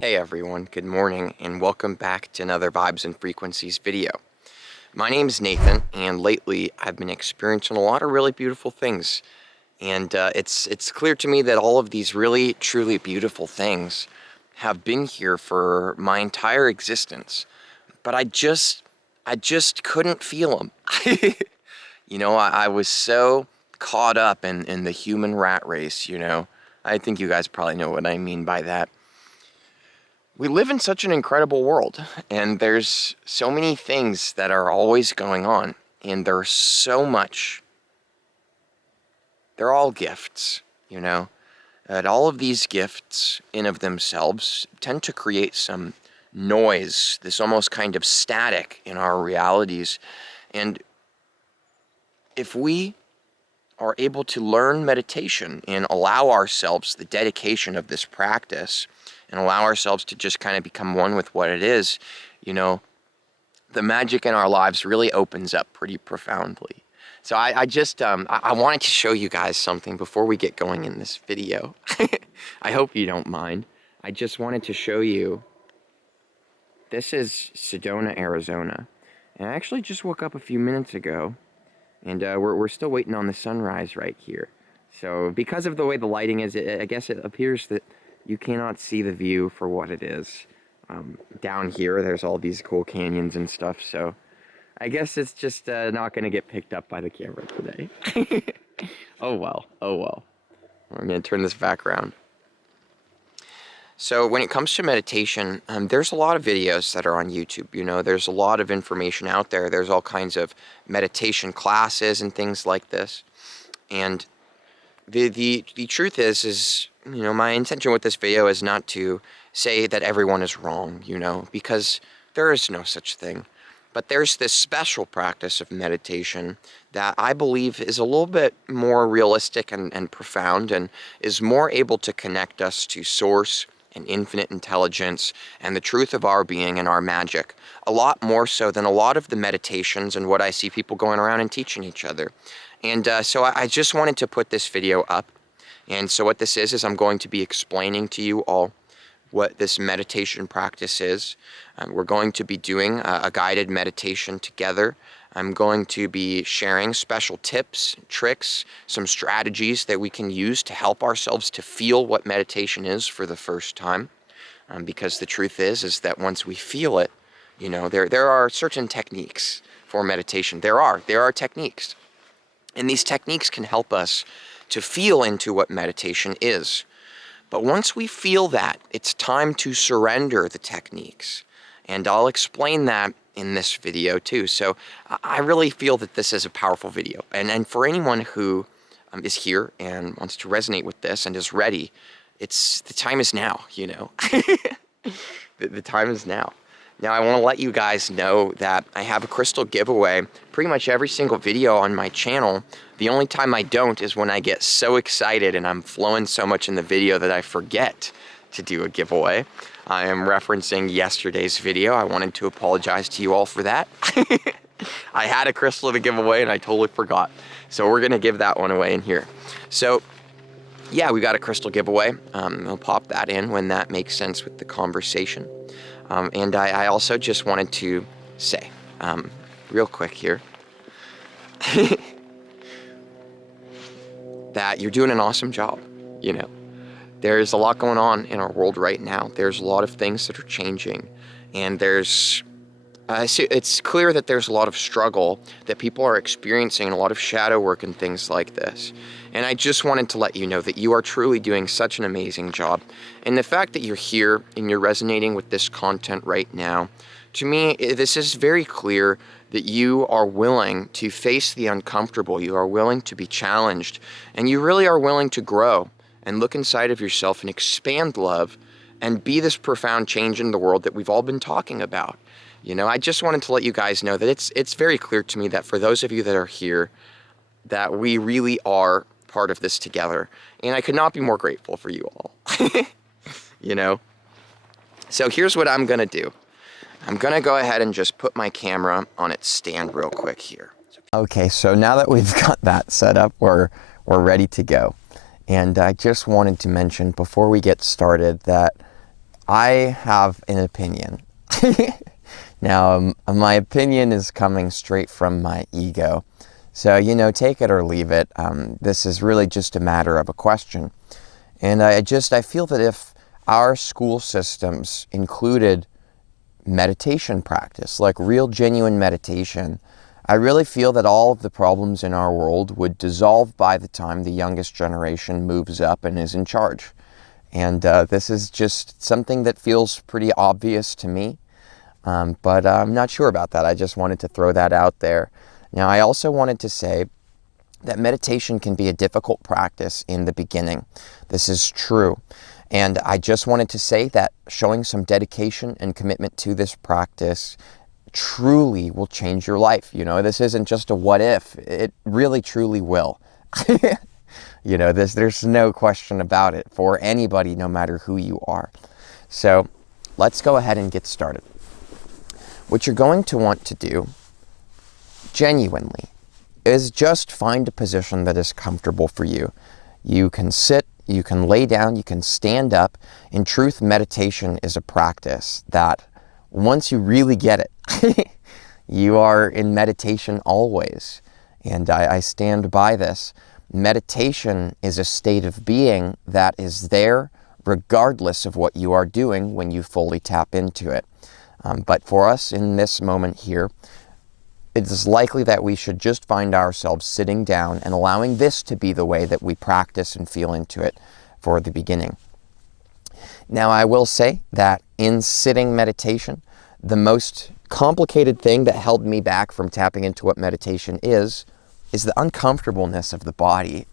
Hey everyone, good morning and welcome back to another Vibes and Frequencies video. My name is Nathan and lately I've been experiencing a lot of really beautiful things, and it's clear to me that all of these really truly beautiful things have been here for my entire existence, but I just couldn't feel them. I was so caught up in the human rat race, I think you guys probably know what I mean by that. We live in such an incredible world, and there's so many things that are always going on, and there's so much. They're all gifts, And all of these gifts, in of themselves, tend to create some noise, this almost kind of static in our realities. And if we are able to learn meditation and allow ourselves the dedication of this practice and allow ourselves to just kind of become one with what it is, the magic in our lives really opens up pretty profoundly. So I wanted to show you guys something before we get going in this video. I hope you don't mind. I just wanted to show you, this is Sedona, Arizona. And I actually just woke up a few minutes ago, and we're still waiting on the sunrise right here. So because of the way the lighting is, I guess it appears that you cannot see the view for what it is. Down here, there's all these cool canyons and stuff, so I guess it's just not going to get picked up by the camera today. Oh well. I'm going to turn this back around. So when it comes to meditation, there's a lot of videos that are on YouTube. There's a lot of information out there. There's all kinds of meditation classes and things like this. And the truth is, my intention with this video is not to say that everyone is wrong, because there is no such thing. But there's this special practice of meditation that I believe is a little bit more realistic and profound, and is more able to connect us to Source and infinite intelligence and the truth of our being and our magic, a lot more so than a lot of the meditations and what I see people going around and teaching each other. And so I just wanted to put this video up. And so what this is I'm going to be explaining to you all what this meditation practice is. We're going to be doing a guided meditation together. I'm going to be sharing special tips, tricks, some strategies that we can use to help ourselves to feel what meditation is for the first time. Because the truth is that once we feel it, there are certain techniques for meditation. There are techniques. And these techniques can help us to feel into what meditation is. But once we feel that, it's time to surrender the techniques. And I'll explain that in this video too. So I really feel that this is a powerful video. And for anyone who is here and wants to resonate with this and is ready, the time is now, The time is now. Now, I want to let you guys know that I have a crystal giveaway pretty much every single video on my channel. The only time I don't is when I get so excited and I'm flowing so much in the video that I forget to do a giveaway. I am referencing yesterday's video. I wanted to apologize to you all for that. I had a crystal to give away and I totally forgot. So we're going to give that one away in here. So yeah, we got a crystal giveaway. I'll pop that in when that makes sense with the conversation. And I also just wanted to say, real quick here, that you're doing an awesome job, There's a lot going on in our world right now. There's a lot of things that are changing, and it's clear that there's a lot of struggle that people are experiencing, a lot of shadow work and things like this. And I just wanted to let you know that you are truly doing such an amazing job. And the fact that you're here and you're resonating with this content right now, to me, this is very clear that you are willing to face the uncomfortable. You are willing to be challenged, and you really are willing to grow and look inside of yourself and expand love and be this profound change in the world that we've all been talking about. I just wanted to let you guys know that it's very clear to me that for those of you that are here, that we really are part of this together. And I could not be more grateful for you all. So here's what I'm going to do. I'm going to go ahead and just put my camera on its stand real quick here. Okay, so now that we've got that set up, we're ready to go. And I just wanted to mention before we get started that I have an opinion. Now, my opinion is coming straight from my ego. So, take it or leave it. This is really just a matter of a question. And I feel that if our school systems included meditation practice, like real genuine meditation, I really feel that all of the problems in our world would dissolve by the time the youngest generation moves up and is in charge. And this is just something that feels pretty obvious to me, but I'm not sure about that. I just wanted to throw that out there. Now, I also wanted to say that meditation can be a difficult practice in the beginning. This is true. And I just wanted to say that showing some dedication and commitment to this practice truly will change your life. This isn't just a what if. It really, truly will. There's no question about it for anybody, no matter who you are. So let's go ahead and get started. What you're going to want to do, genuinely, is just find a position that is comfortable for you. You can sit, you can lay down, you can stand up. In truth, meditation is a practice that once you really get it, you are in meditation always. And I stand by this. Meditation is a state of being that is there regardless of what you are doing when you fully tap into it. But for us in this moment here, it is likely that we should just find ourselves sitting down and allowing this to be the way that we practice and feel into it for the beginning. Now, I will say that in sitting meditation, the most complicated thing that held me back from tapping into what meditation is the uncomfortableness of the body.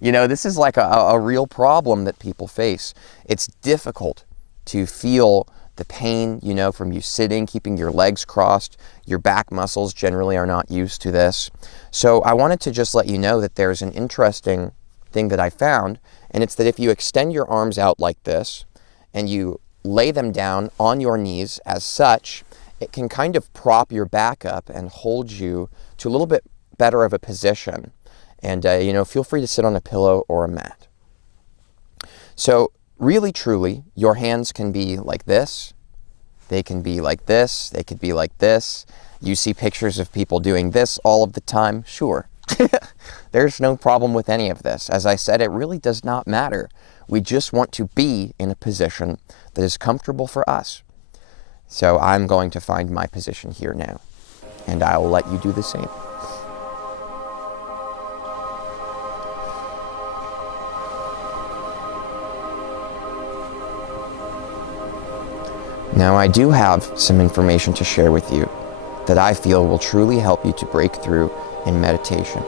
This is like a real problem that people face. It's difficult to feel the pain, from you sitting, keeping your legs crossed. Your back muscles generally are not used to this. So I wanted to just let you know that there's an interesting thing that I found, and it's that if you extend your arms out like this and you lay them down on your knees as such, it can kind of prop your back up and hold you to a little bit better of a position. And, feel free to sit on a pillow or a mat. So really, truly, your hands can be like this. They can be like this. They could be like this. You see pictures of people doing this all of the time. Sure. There's no problem with any of this. As I said, it really does not matter. We just want to be in a position that is comfortable for us. So I'm going to find my position here now, and I will let you do the same. Now, I do have some information to share with you that I feel will truly help you to break through in meditation.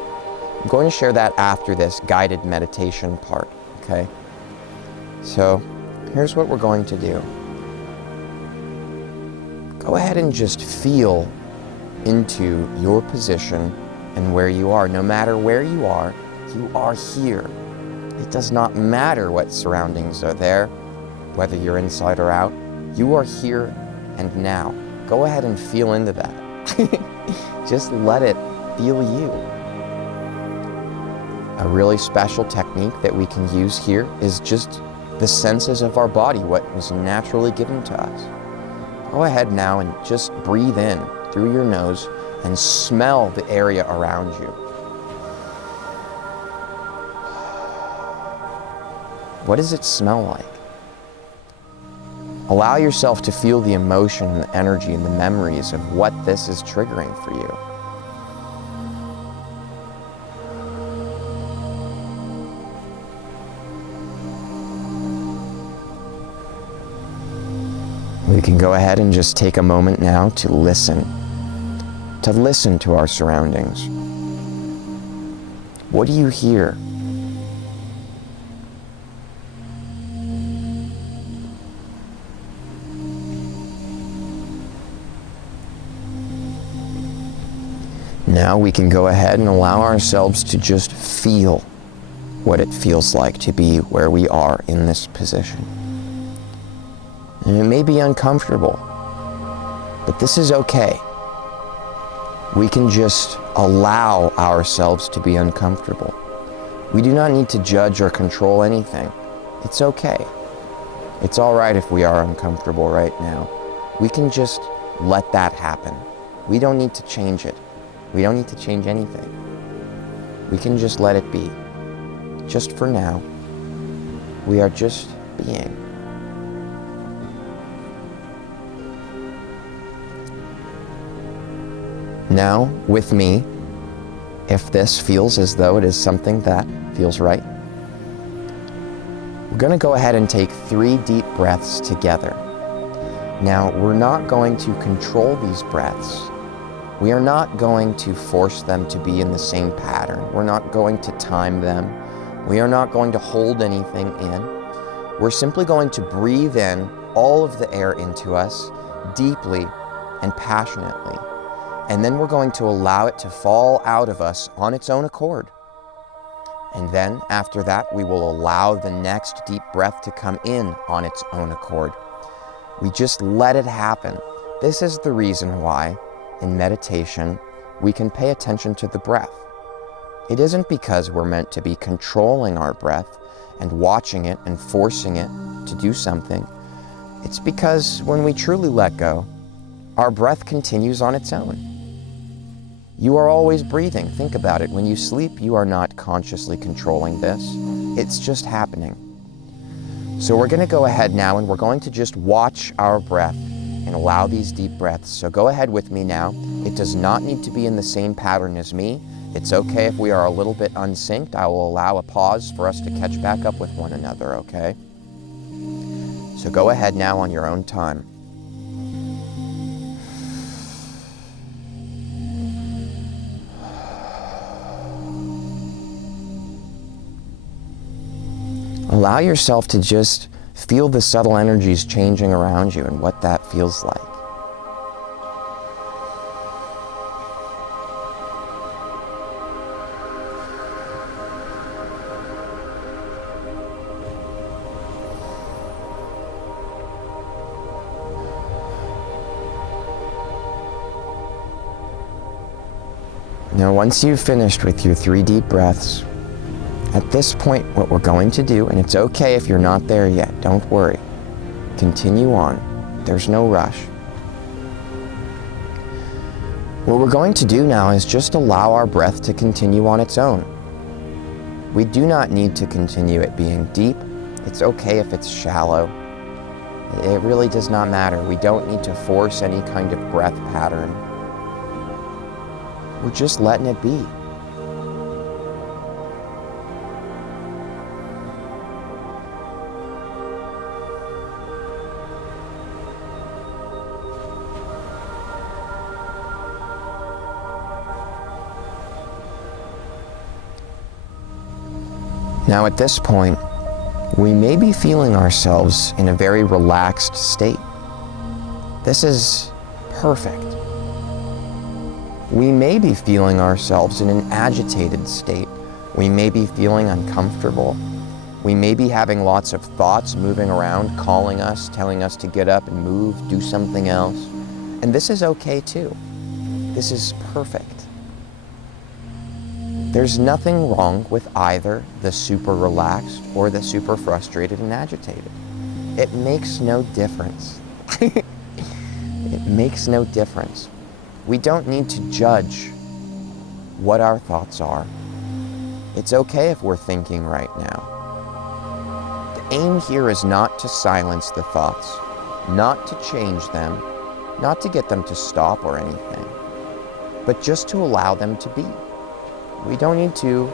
I'm going to share that after this guided meditation part, okay? So, here's what we're going to do. Go ahead and just feel into your position and where you are. No matter where you are here. It does not matter what surroundings are there, whether you're inside or out. You are here and now. Go ahead and feel into that. Just let it feel you. A really special technique that we can use here is just the senses of our body, what was naturally given to us. Go ahead now and just breathe in through your nose and smell the area around you. What does it smell like? Allow yourself to feel the emotion and the energy and the memories of what this is triggering for you. We can go ahead and just take a moment now to listen to our surroundings. What do you hear? Now we can go ahead and allow ourselves to just feel what it feels like to be where we are in this position. And it may be uncomfortable, but this is okay. We can just allow ourselves to be uncomfortable. We do not need to judge or control anything. It's okay. It's all right if we are uncomfortable right now. We can just let that happen. We don't need to change it. We don't need to change anything. We can just let it be. Just for now, we are just being. Now, with me, if this feels as though it is something that feels right, we're going to go ahead and take 3 deep breaths together. Now, we're not going to control these breaths. We are not going to force them to be in the same pattern. We're not going to time them. We are not going to hold anything in. We're simply going to breathe in all of the air into us deeply and passionately. And then we're going to allow it to fall out of us on its own accord. And then after that, we will allow the next deep breath to come in on its own accord. We just let it happen. This is the reason why in meditation we can pay attention to the breath. It isn't because we're meant to be controlling our breath and watching it and forcing it to do something. It's because when we truly let go, our breath continues on its own. You are always breathing. Think about it. When you sleep, you are not consciously controlling this. It's just happening. So we're going to go ahead now and we're going to just watch our breath and allow these deep breaths. So go ahead with me now. It does not need to be in the same pattern as me. It's okay if we are a little bit unsynced. I will allow a pause for us to catch back up with one another, okay? So go ahead now on your own time. Allow yourself to just feel the subtle energies changing around you and what that feels like. Now, once you've finished with your 3 deep breaths, at this point, what we're going to do, and it's okay if you're not there yet, don't worry. Continue on. There's no rush. What we're going to do now is just allow our breath to continue on its own. We do not need to continue it being deep. It's okay if it's shallow. It really does not matter. We don't need to force any kind of breath pattern. We're just letting it be. Now at this point, we may be feeling ourselves in a very relaxed state. This is perfect. We may be feeling ourselves in an agitated state. We may be feeling uncomfortable. We may be having lots of thoughts moving around, calling us, telling us to get up and move, do something else. And this is okay too. This is perfect. There's nothing wrong with either the super relaxed or the super frustrated and agitated. It makes no difference. It makes no difference. We don't need to judge what our thoughts are. It's okay if we're thinking right now. The aim here is not to silence the thoughts, not to change them, not to get them to stop or anything, but just to allow them to be. We don't need to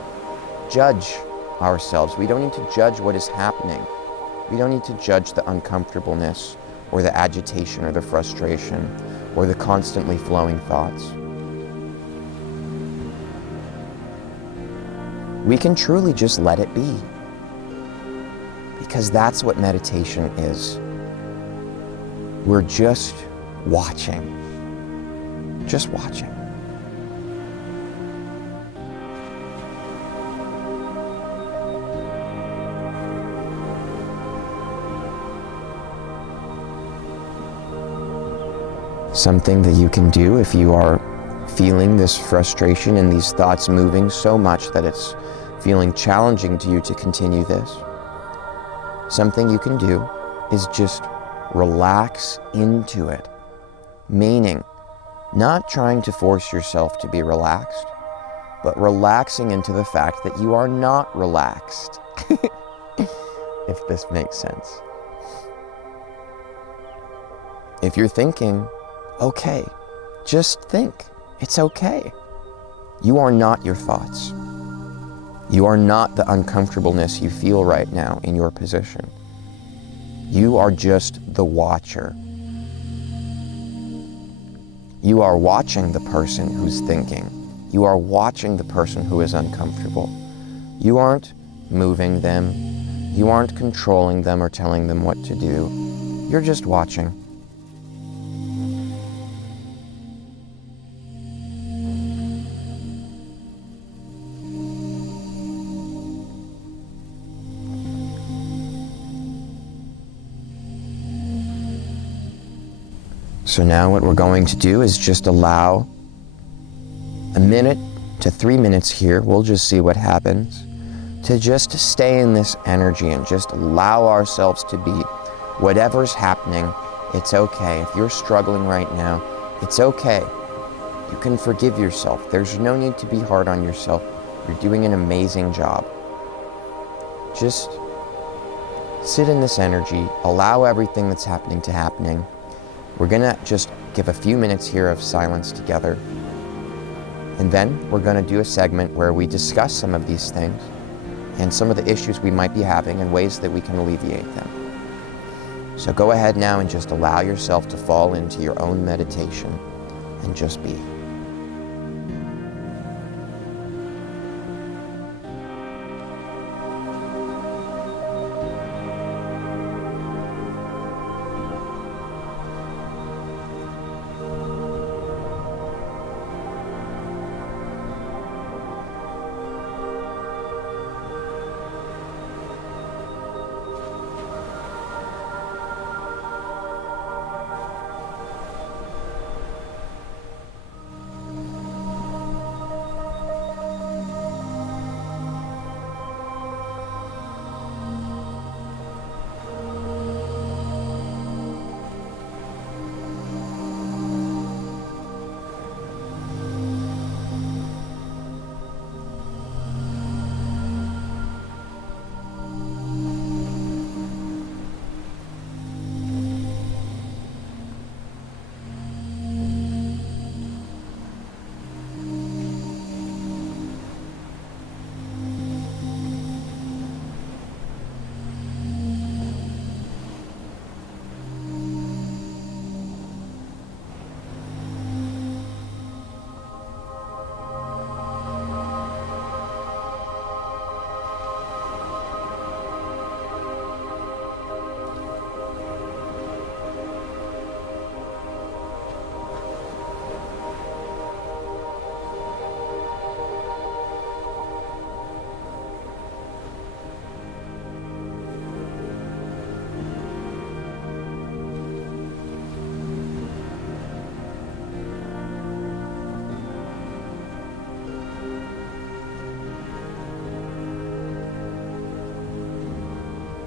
judge ourselves. We don't need to judge what is happening. We don't need to judge the uncomfortableness or the agitation or the frustration or the constantly flowing thoughts. We can truly just let it be, because that's what meditation is. We're just watching. Just watching. Something that you can do if you are feeling this frustration and these thoughts moving so much that it's feeling challenging to you to continue this. Something you can do is just relax into it. Meaning, not trying to force yourself to be relaxed, but relaxing into the fact that you are not relaxed. If this makes sense. If you're thinking, okay, just think. It's okay. You are not your thoughts. You are not the uncomfortableness you feel right now in your position. You are just the watcher. You are watching the person who's thinking. You are watching the person who is uncomfortable. You aren't moving them. You aren't controlling them or telling them what to do. You're just watching. So now what we're going to do is just allow a minute to 3 minutes here, we'll just see what happens, to just stay in this energy and just allow ourselves to be. Whatever's happening, it's okay. If you're struggling right now, it's okay. You can forgive yourself. There's no need to be hard on yourself. You're doing an amazing job. Just sit in this energy, allow everything that's happening to happening. We're gonna just give a few minutes here of silence together. And then we're gonna do a segment where we discuss some of these things and some of the issues we might be having and ways that we can alleviate them. So go ahead now and just allow yourself to fall into your own meditation and just be.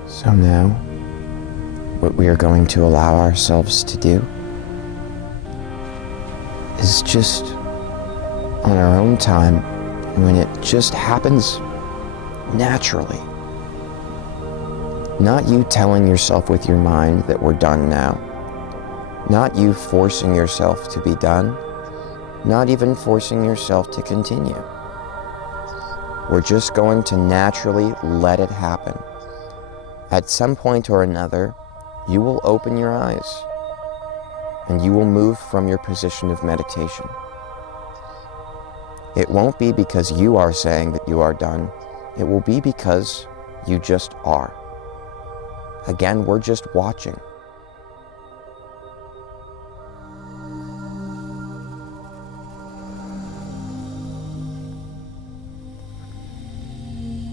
So now, what we are going to allow ourselves to do is just on our own time, when it just happens naturally. Not you telling yourself with your mind that we're done now. Not you forcing yourself to be done. Not even forcing yourself to continue. We're just going to naturally let it happen. At some point or another, you will open your eyes and you will move from your position of meditation. It won't be because you are saying that you are done. It will be because you just are. Again, we're just watching.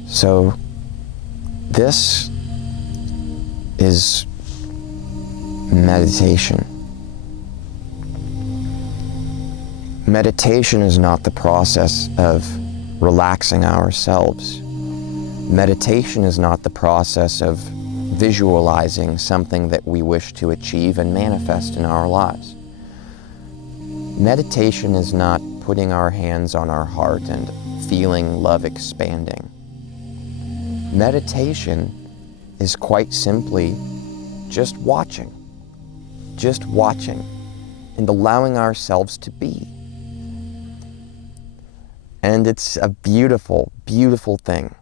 So, this is meditation. Meditation is not the process of relaxing ourselves. Meditation is not the process of visualizing something that we wish to achieve and manifest in our lives. Meditation is not putting our hands on our heart and feeling love expanding. Meditation is quite simply just watching and allowing ourselves to be. And it's a beautiful, beautiful thing.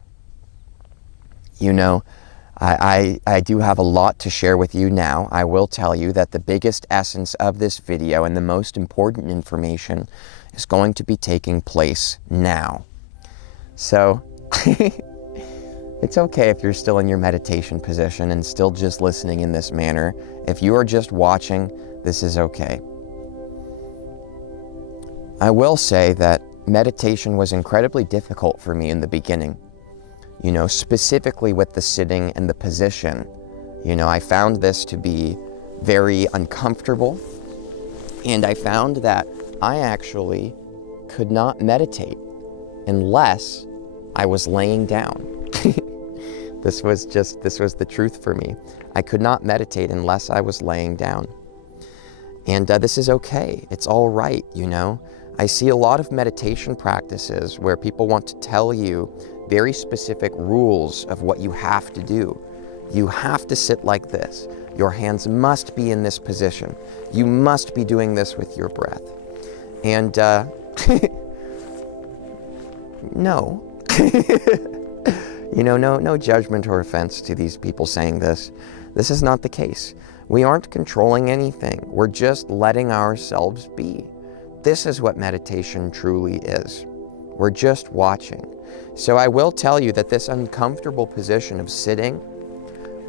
You know, I do have a lot to share with you now. I will tell you that the biggest essence of this video and the most important information is going to be taking place now. So, it's okay if you're still in your meditation position and still just listening in this manner. If you are just watching, this is okay. I will say that meditation was incredibly difficult for me in the beginning. You know, specifically with the sitting and the position. You know, I found this to be very uncomfortable, and I found that I actually could not meditate unless I was laying down. This was the truth for me. I could not meditate unless I was laying down. And this is okay. It's all right, you know. I see a lot of meditation practices where people want to tell you very specific rules of what you have to do. You have to sit like this. Your hands must be in this position. You must be doing this with your breath. And no. You know, no judgment or offense to these people saying this. This is not the case. We aren't controlling anything. We're just letting ourselves be. This is what meditation truly is. We're just watching. So I will tell you that this uncomfortable position of sitting,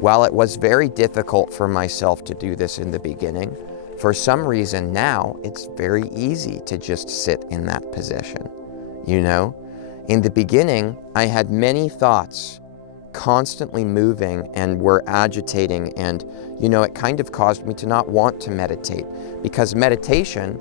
while it was very difficult for myself to do this in the beginning, for some reason now it's very easy to just sit in that position. You know, in the beginning, I had many thoughts constantly moving and were agitating, and you know, it kind of caused me to not want to meditate, because meditation,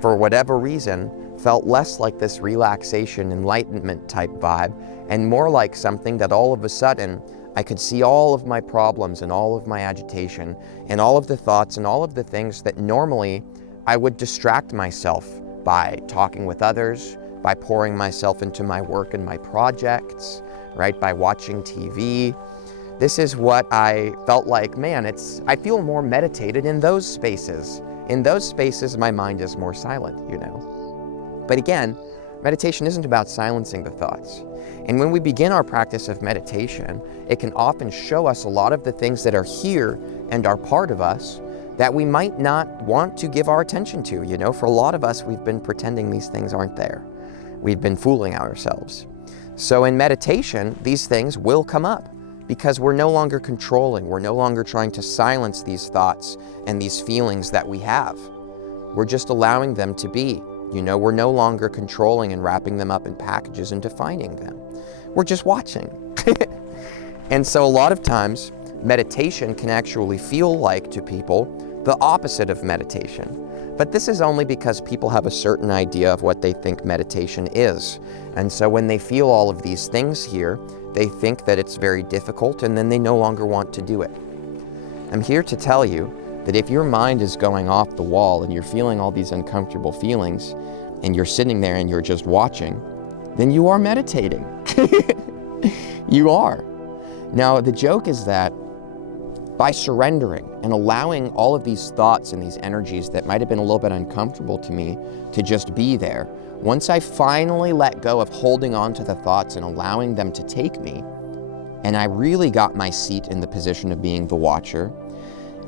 for whatever reason, felt less like this relaxation, enlightenment type vibe, and more like something that all of a sudden I could see all of my problems and all of my agitation and all of the thoughts and all of the things that normally I would distract myself by talking with others, by pouring myself into my work and my projects, right? By watching TV. This is what I felt like, man, I feel more meditated in those spaces. In those spaces, my mind is more silent, you know. But again, meditation isn't about silencing the thoughts. And when we begin our practice of meditation, it can often show us a lot of the things that are here and are part of us that we might not want to give our attention to, you know. For a lot of us, we've been pretending these things aren't there. We've been fooling ourselves. So in meditation, these things will come up because we're no longer controlling. We're no longer trying to silence these thoughts and these feelings that we have. We're just allowing them to be. You know, we're no longer controlling and wrapping them up in packages and defining them. We're just watching. And so a lot of times, meditation can actually feel like to people the opposite of meditation. But this is only because people have a certain idea of what they think meditation is. And so when they feel all of these things here, they think that it's very difficult, and then they no longer want to do it. I'm here to tell you that if your mind is going off the wall and you're feeling all these uncomfortable feelings and you're sitting there and you're just watching, then you are meditating. You are. Now, the joke is that by surrendering and allowing all of these thoughts and these energies that might have been a little bit uncomfortable to me to just be there, once I finally let go of holding on to the thoughts and allowing them to take me, and I really got my seat in the position of being the watcher,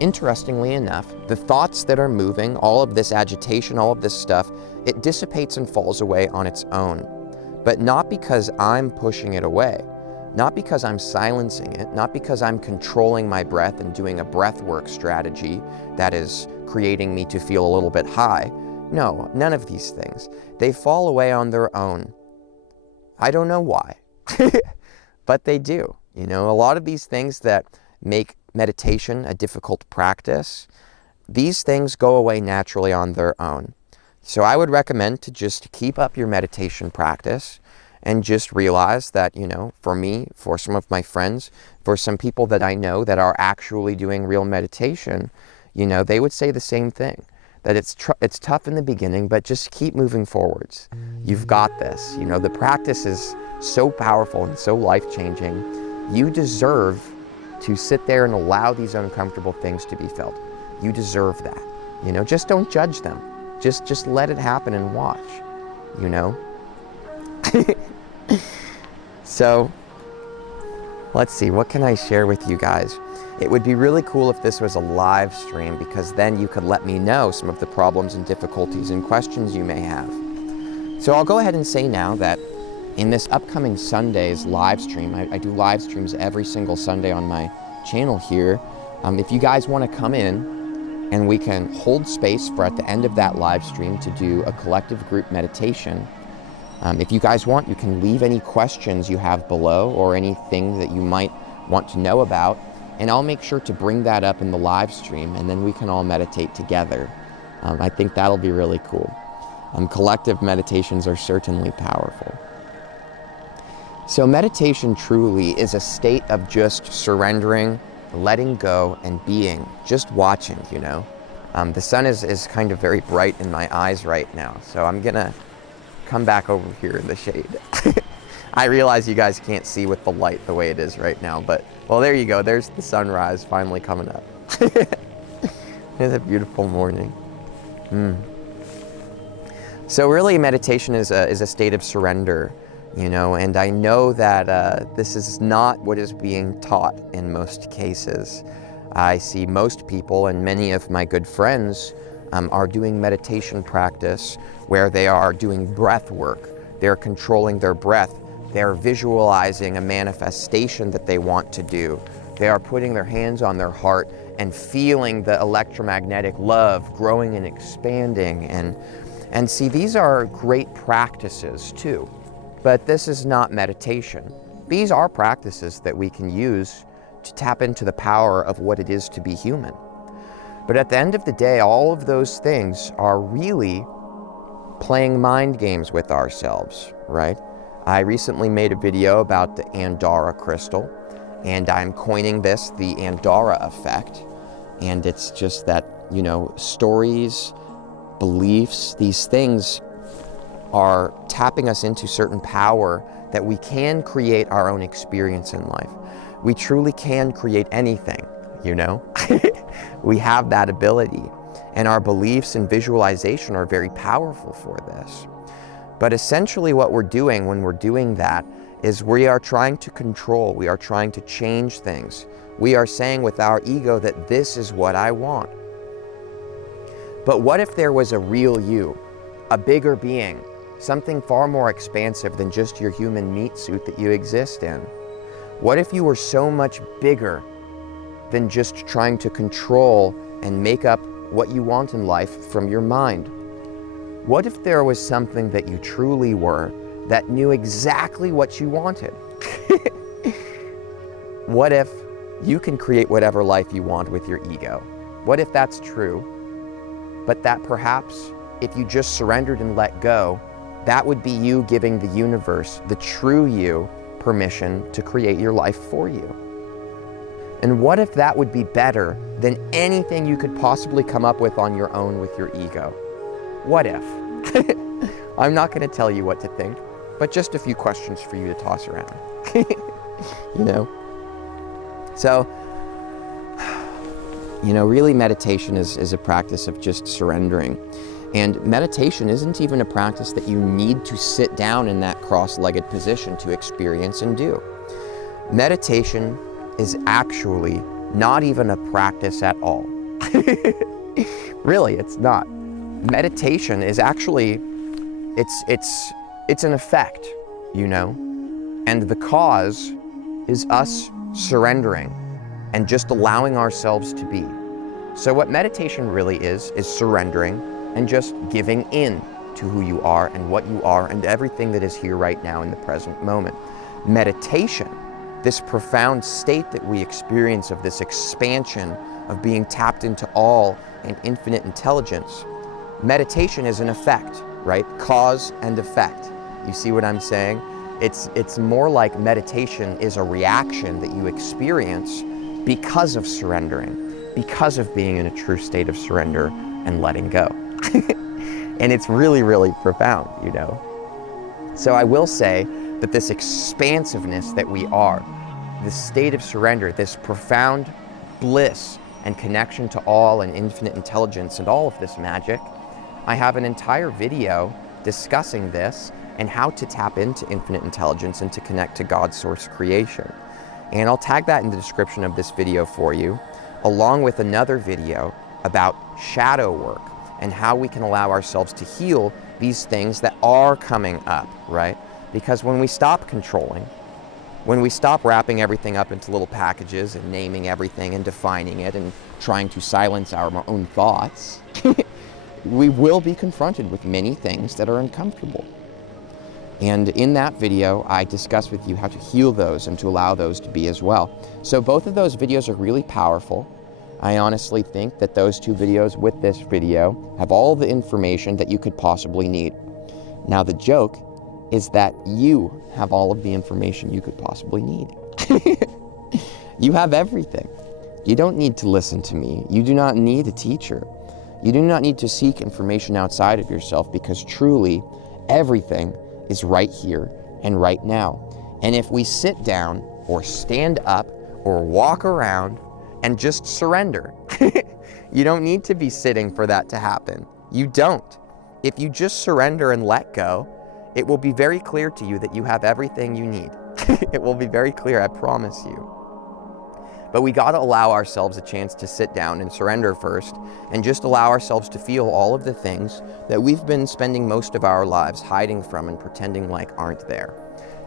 interestingly enough, the thoughts that are moving, all of this agitation, all of this stuff, it dissipates and falls away on its own. But not because I'm pushing it away, not because I'm silencing it, not because I'm controlling my breath and doing a breath work strategy that is creating me to feel a little bit high. No, none of these things. They fall away on their own. I don't know why, but they do. You know, a lot of these things that make meditation a difficult practice, these things go away naturally on their own. So I would recommend to just keep up your meditation practice and just realize that, for me, for some of my friends, for some people that I know that are actually doing real meditation, they would say the same thing, that it's tough in the beginning, but just keep moving forwards. You've got this. The practice is so powerful and so life-changing. You deserve to sit there and allow these uncomfortable things to be felt. You deserve that. Just don't judge them. Just let it happen and watch, So, let's see, what can I share with you guys? It would be really cool if this was a live stream, because then you could let me know some of the problems and difficulties and questions you may have. So I'll go ahead and say now that in this upcoming Sunday's live stream, I do live streams every single Sunday on my channel here. If you guys want to come in and we can hold space for at the end of that live stream to do a collective group meditation. If you guys want, you can leave any questions you have below or anything that you might want to know about, and I'll make sure to bring that up in the live stream, and then we can all meditate together. I think that'll be really cool. Collective meditations are certainly powerful. So meditation truly is a state of just surrendering, letting go, and being, just watching, The sun is kind of very bright in my eyes right now, so I'm gonna come back over here in the shade. I realize you guys can't see with the light the way it is right now, but, well, there you go. There's the sunrise finally coming up. It's a beautiful morning. So really, meditation is a state of surrender, and I know that this is not what is being taught in most cases. I see most people, and many of my good friends, are doing meditation practice where they are doing breath work. They're controlling their breath. They're visualizing a manifestation that they want to do. They are putting their hands on their heart and feeling the electromagnetic love growing and expanding. And see, these are great practices too, but this is not meditation. These are practices that we can use to tap into the power of what it is to be human. But at the end of the day, all of those things are really playing mind games with ourselves, right? I recently made a video about the Andara crystal, and I'm coining this the Andara effect. And it's just that, stories, beliefs, these things are tapping us into certain power that we can create our own experience in life. We truly can create anything, We have that ability, and our beliefs and visualization are very powerful for this. But essentially what we're doing when we're doing that is we are trying to control, we are trying to change things. We are saying with our ego that this is what I want. But what if there was a real you, a bigger being, something far more expansive than just your human meat suit that you exist in? What if you were so much bigger than just trying to control and make up what you want in life from your mind? What if there was something that you truly were that knew exactly what you wanted? What if you can create whatever life you want with your ego? What if that's true, but that perhaps if you just surrendered and let go, that would be you giving the universe, the true you, permission to create your life for you? And what if that would be better than anything you could possibly come up with on your own with your ego? What if? I'm not going to tell you what to think, but just a few questions for you to toss around. So, really meditation is a practice of just surrendering. And meditation isn't even a practice that you need to sit down in that cross-legged position to experience and do. Meditation is actually not even a practice at all. Really, it's not. Meditation is actually, it's an effect, and the cause is us surrendering and just allowing ourselves to be. So what meditation really is surrendering and just giving in to who you are and what you are and everything that is here right now in the present moment. Meditation, this profound state that we experience of this expansion of being tapped into all and infinite intelligence, meditation is an effect, right? Cause and effect. You see what I'm saying? It's more like meditation is a reaction that you experience because of surrendering, because of being in a true state of surrender and letting go. And it's really, really profound, you know. So I will say that this expansiveness that we are, this state of surrender, this profound bliss and connection to all and infinite intelligence and all of this magic, I have an entire video discussing this and how to tap into infinite intelligence and to connect to God's source creation. And I'll tag that in the description of this video for you, along with another video about shadow work and how we can allow ourselves to heal these things that are coming up, right? Because when we stop controlling, when we stop wrapping everything up into little packages and naming everything and defining it and trying to silence our own thoughts, we will be confronted with many things that are uncomfortable. And in that video, I discuss with you how to heal those and to allow those to be as well. So both of those videos are really powerful. I honestly think that those two videos with this video have all the information that you could possibly need. Now the joke is that you have all of the information you could possibly need. You have everything. You don't need to listen to me. You do not need a teacher. You do not need to seek information outside of yourself, because truly everything is right here and right now. And if we sit down or stand up or walk around and just surrender, you don't need to be sitting for that to happen. You don't. If you just surrender and let go, it will be very clear to you that you have everything you need. It will be very clear, I promise you. But we gotta allow ourselves a chance to sit down and surrender first, and just allow ourselves to feel all of the things that we've been spending most of our lives hiding from and pretending like aren't there.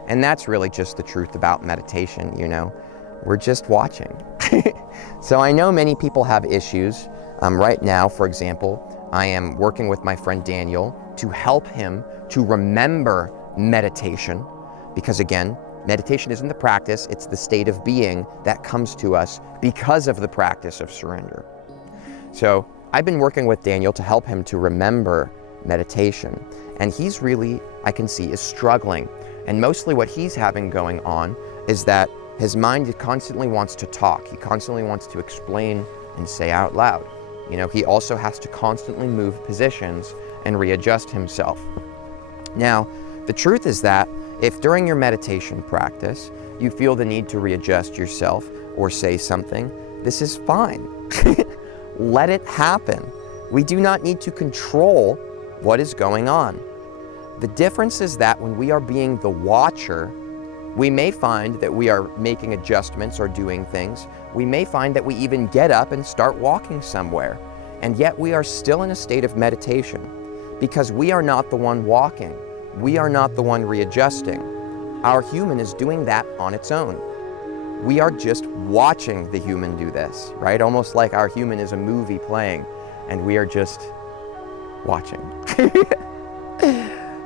And that's really just the truth about meditation, you know? We're just watching. So I know many people have issues. Right now, for example, I am working with my friend Daniel to help him to remember meditation, because again, meditation isn't the practice, it's the state of being that comes to us because of the practice of surrender. So I've been working with Daniel to help him to remember meditation, and he's really, I can see, is struggling. And mostly what he's having going on is that his mind constantly wants to talk. He constantly wants to explain and say out loud. You know, he also has to constantly move positions and readjust himself. Now, the truth is that if during your meditation practice you feel the need to readjust yourself or say something, this is fine. Let it happen. We do not need to control what is going on. The difference is that when we are being the watcher, we may find that we are making adjustments or doing things. We may find that we even get up and start walking somewhere, and yet we are still in a state of meditation, because we are not the one walking. We are not the one readjusting. Our human is doing that on its own. We are just watching the human do this, right? Almost like our human is a movie playing, and we are just watching.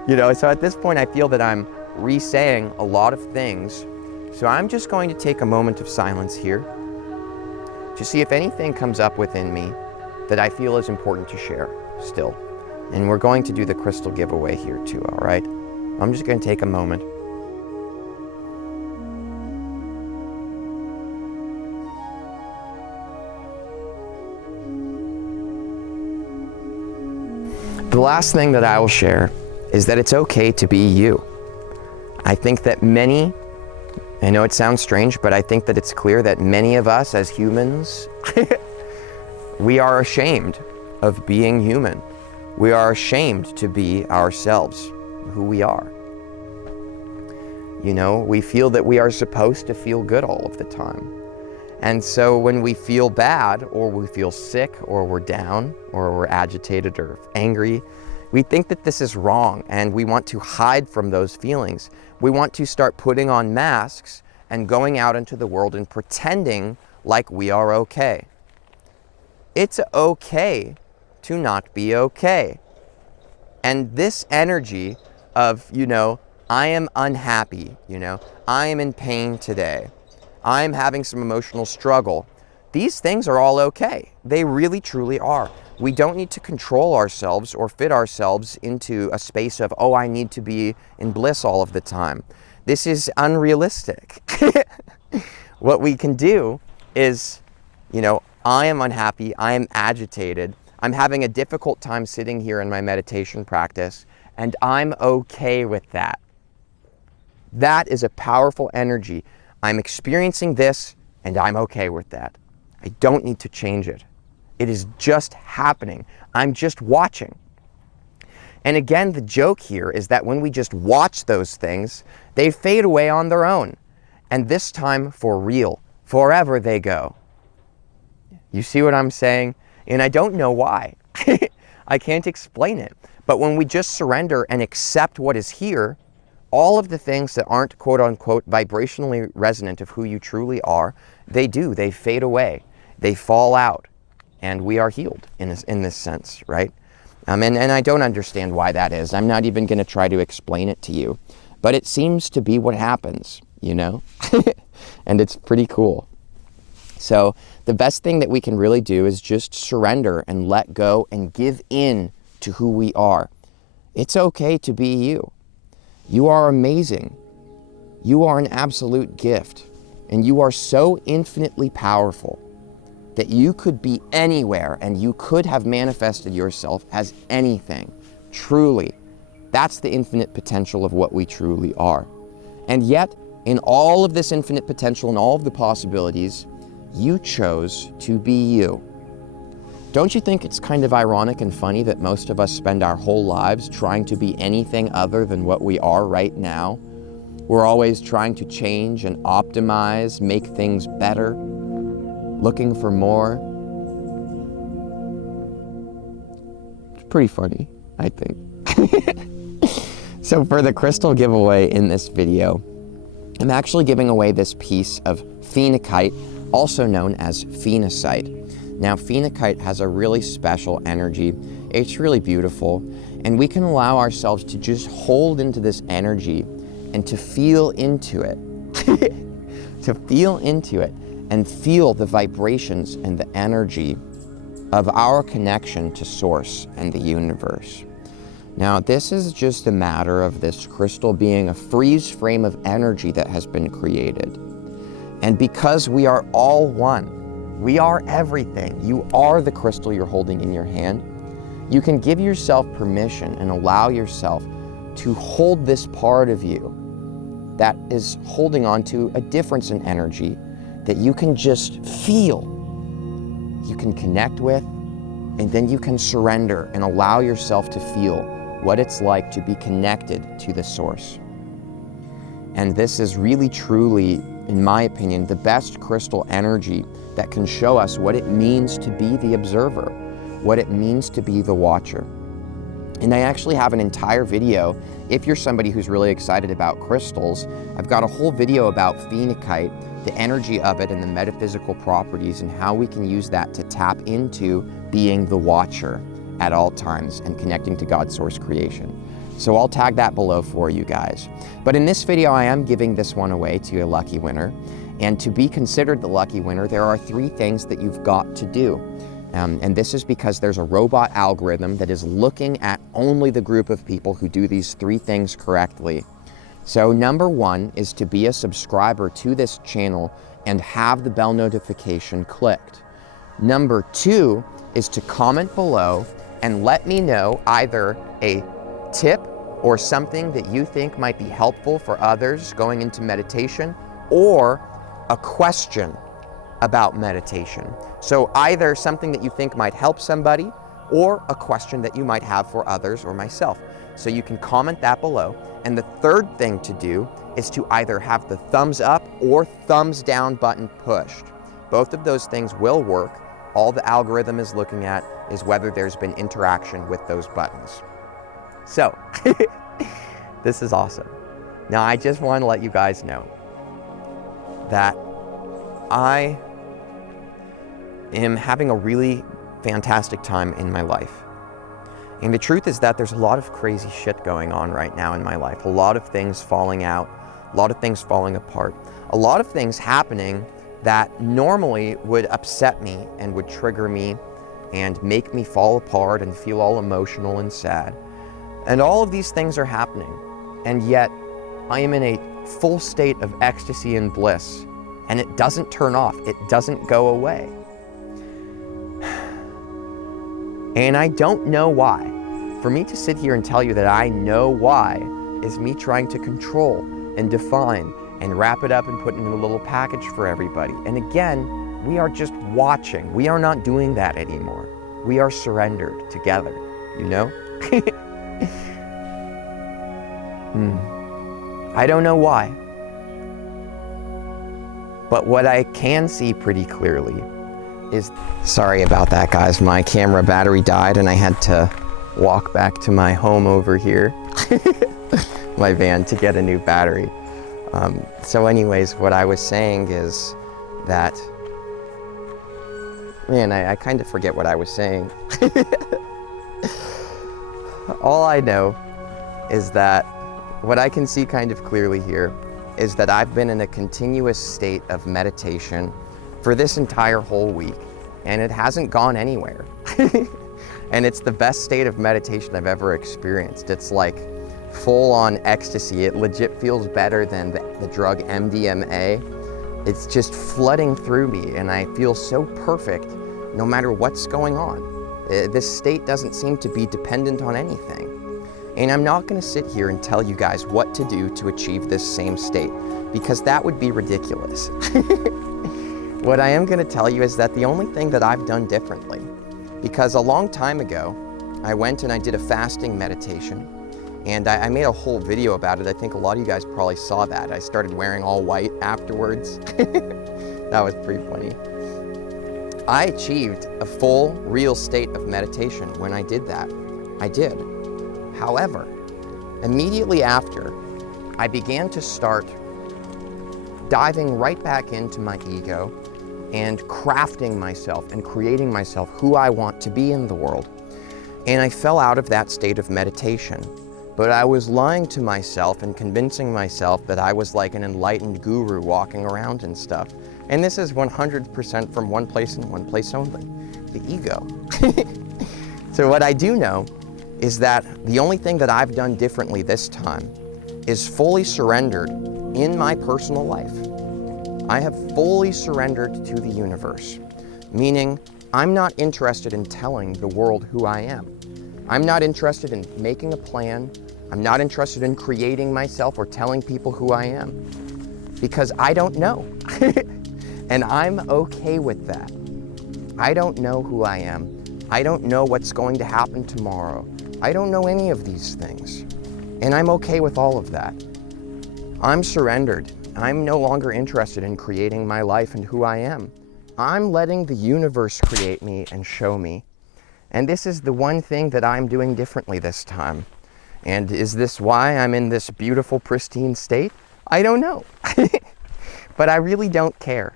You know, so at this point I feel that I'm re-saying a lot of things. So I'm just going to take a moment of silence here to see if anything comes up within me that I feel is important to share still. And we're going to do the crystal giveaway here too, all right? I'm just going to take a moment. The last thing that I will share is that it's okay to be you. I think that many, I know it sounds strange, but I think that it's clear that many of us as humans, we are ashamed of being human. We are ashamed to be ourselves, who we are. You know, we feel that we are supposed to feel good all of the time. And so when we feel bad, or we feel sick, or we're down, or we're agitated or angry, we think that this is wrong, and we want to hide from those feelings. We want to start putting on masks and going out into the world and pretending like we are okay. It's okay to not be okay. And this energy of, you know, I am unhappy, you know, I am in pain today, I'm having some emotional struggle. These things are all okay. They really, truly are. We don't need to control ourselves or fit ourselves into a space of, oh, I need to be in bliss all of the time. This is unrealistic. What we can do is, I am unhappy, I am agitated, I'm having a difficult time sitting here in my meditation practice, and I'm okay with that. That is a powerful energy. I'm experiencing this, and I'm okay with that. I don't need to change it. It is just happening. I'm just watching. And again, the joke here is that when we just watch those things, they fade away on their own. And this time, for real, forever they go. You see what I'm saying? And I don't know why. I can't explain it. But when we just surrender and accept what is here, all of the things that aren't quote unquote vibrationally resonant of who you truly are, they fade away, they fall out, and we are healed in this sense, right? And I don't understand why that is. I'm not even going to try to explain it to you, but it seems to be what happens, and it's pretty cool. So the best thing that we can really do is just surrender and let go and give in to who we are. It's okay to be you. You are amazing. You are an absolute gift, and you are so infinitely powerful that you could be anywhere and you could have manifested yourself as anything. Truly, that's the infinite potential of what we truly are. And yet, in all of this infinite potential and all of the possibilities, you chose to be you. Don't you think it's kind of ironic and funny that most of us spend our whole lives trying to be anything other than what we are right now? We're always trying to change and optimize, make things better, looking for more. It's pretty funny, I think. So for the crystal giveaway in this video, I'm actually giving away this piece of phenakite, also known as phenacite. Now, phenakite has a really special energy. It's really beautiful, and we can allow ourselves to just hold into this energy and to feel into it. To feel into it and feel the vibrations and the energy of our connection to Source and the universe. Now, this is just a matter of this crystal being a freeze frame of energy that has been created. And because we are all one, we are everything. You are the crystal you're holding in your hand. You can give yourself permission and allow yourself to hold this part of you that is holding on to a difference in energy that you can just feel, you can connect with, and then you can surrender and allow yourself to feel what it's like to be connected to the Source. And this is really, truly, in my opinion, the best crystal energy that can show us what it means to be the observer, what it means to be the watcher. And I actually have an entire video. If you're somebody who's really excited about crystals, I've got a whole video about phenakite, the energy of it and the metaphysical properties, and how we can use that to tap into being the watcher at all times and connecting to God's source creation. So I'll tag that below for you guys. But in this video, I am giving this one away to a lucky winner. And to be considered the lucky winner, there are 3 things that you've got to do. And this is because there's a robot algorithm that is looking at only the group of people who do these 3 things correctly. So number 1 is to be a subscriber to this channel and have the bell notification clicked. Number 2 is to comment below and let me know either a tip or something that you think might be helpful for others going into meditation, or a question about meditation. So either something that you think might help somebody, or a question that you might have for others or myself. So you can comment that below. And the third thing to do is to either have the thumbs up or thumbs down button pushed. Both of those things will work. All the algorithm is looking at is whether there's been interaction with those buttons. So, this is awesome. Now, I just want to let you guys know that I am having a really fantastic time in my life. And the truth is that there's a lot of crazy shit going on right now in my life. A lot of things falling out, a lot of things falling apart, a lot of things happening that normally would upset me and would trigger me and make me fall apart and feel all emotional and sad. And all of these things are happening. And yet I am in a full state of ecstasy and bliss, and it doesn't turn off, it doesn't go away. And I don't know why. For me to sit here and tell you that I know why is me trying to control and define and wrap it up and put it in a little package for everybody. And again, we are just watching. We are not doing that anymore. We are surrendered together, you know? I don't know why. But what I can see pretty clearly is, sorry about that, guys. My camera battery died and I had to walk back to my home over here, my van, to get a new battery. So anyways, what I was saying is that, man, I kind of forget what I was saying. All I know is that what I can see kind of clearly here is that I've been in a continuous state of meditation for this entire whole week, and it hasn't gone anywhere. And it's the best state of meditation I've ever experienced. It's like full-on ecstasy. It legit feels better than the drug MDMA. It's just flooding through me, and I feel so perfect no matter what's going on. This state doesn't seem to be dependent on anything. And I'm not going to sit here and tell you guys what to do to achieve this same state, because that would be ridiculous. What I am going to tell you is that the only thing that I've done differently, because a long time ago, I went and I did a fasting meditation, and I made a whole video about it. I think a lot of you guys probably saw that. I started wearing all white afterwards. That was pretty funny. I achieved a full, real state of meditation when I did that. I did. However, immediately after, I began to start diving right back into my ego and crafting myself and creating myself who I want to be in the world. And I fell out of that state of meditation. But I was lying to myself and convincing myself that I was like an enlightened guru walking around and stuff. And this is 100% from one place and one place only, the ego. So what I do know is that the only thing that I've done differently this time is fully surrendered in my personal life. I have fully surrendered to the universe, meaning I'm not interested in telling the world who I am. I'm not interested in making a plan. I'm not interested in creating myself or telling people who I am, because I don't know. And I'm okay with that. I don't know who I am. I don't know what's going to happen tomorrow. I don't know any of these things. And I'm okay with all of that. I'm surrendered. I'm no longer interested in creating my life and who I am. I'm letting the universe create me and show me. And this is the one thing that I'm doing differently this time. And is this why I'm in this beautiful, pristine state? I don't know. But I really don't care.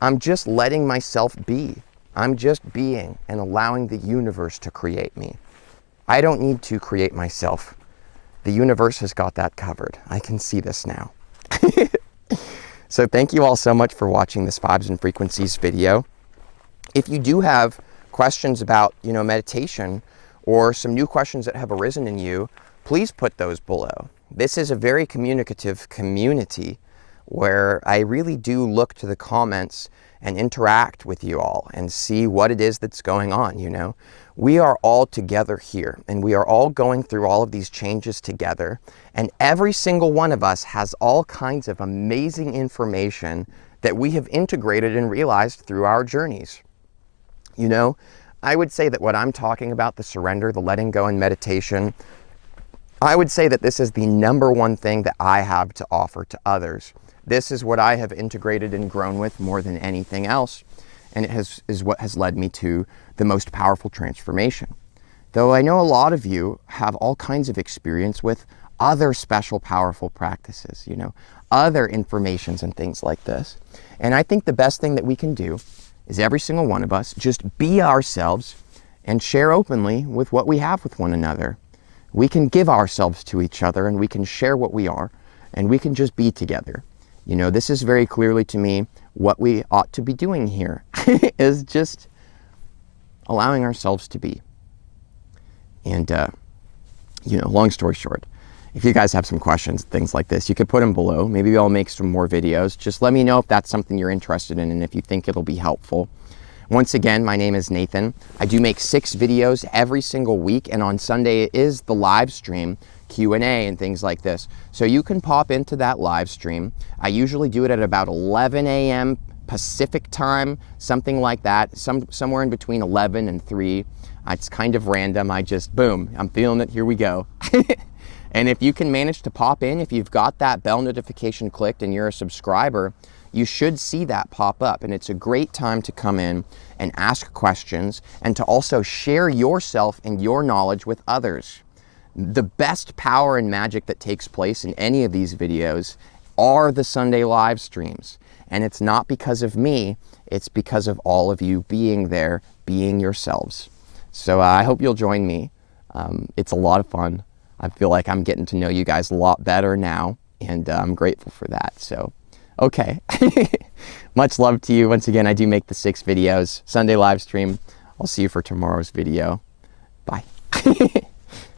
I'm just letting myself be. I'm just being and allowing the universe to create me. I don't need to create myself. The universe has got that covered. I can see this now. So thank you all so much for watching this Vibes and Frequencies video. If you do have questions about, meditation, or some new questions that have arisen in you, please put those below. This is a very communicative community where I really do look to the comments and interact with you all and see what it is that's going on, We are all together here, and we are all going through all of these changes together, and every single one of us has all kinds of amazing information that we have integrated and realized through our journeys. I would say that what I'm talking about, the surrender, the letting go and meditation, I would say that this is the number one thing that I have to offer to others. This is what I have integrated and grown with more than anything else, and it is what has led me to the most powerful transformation. Though I know a lot of you have all kinds of experience with other special, powerful practices, other informations and things like this. And I think the best thing that we can do is every single one of us just be ourselves and share openly with what we have with one another. We can give ourselves to each other, and we can share what we are, and we can just be together. This is very clearly to me what we ought to be doing here, is just allowing ourselves to be. And, long story short, if you guys have some questions, things like this, you could put them below. Maybe I'll make some more videos. Just let me know if that's something you're interested in and if you think it'll be helpful. Once again, my name is Nathan. I do make 6 videos every single week, and on Sunday is the live stream, Q&A and things like this. So you can pop into that live stream. I usually do it at about 11 a.m. Pacific time, something like that, somewhere in between 11 and 3. It's kind of random. I just, boom, I'm feeling it, here we go. And if you can manage to pop in, if you've got that bell notification clicked and you're a subscriber, you should see that pop up. And it's a great time to come in and ask questions and to also share yourself and your knowledge with others. The best power and magic that takes place in any of these videos are the Sunday live streams. And it's not because of me, it's because of all of you being there, being yourselves. So I hope you'll join me. It's a lot of fun. I feel like I'm getting to know you guys a lot better now, and I'm grateful for that. So, okay. Much love to you. Once again, I do make the 6 videos, Sunday live stream. I'll see you for tomorrow's video. Bye.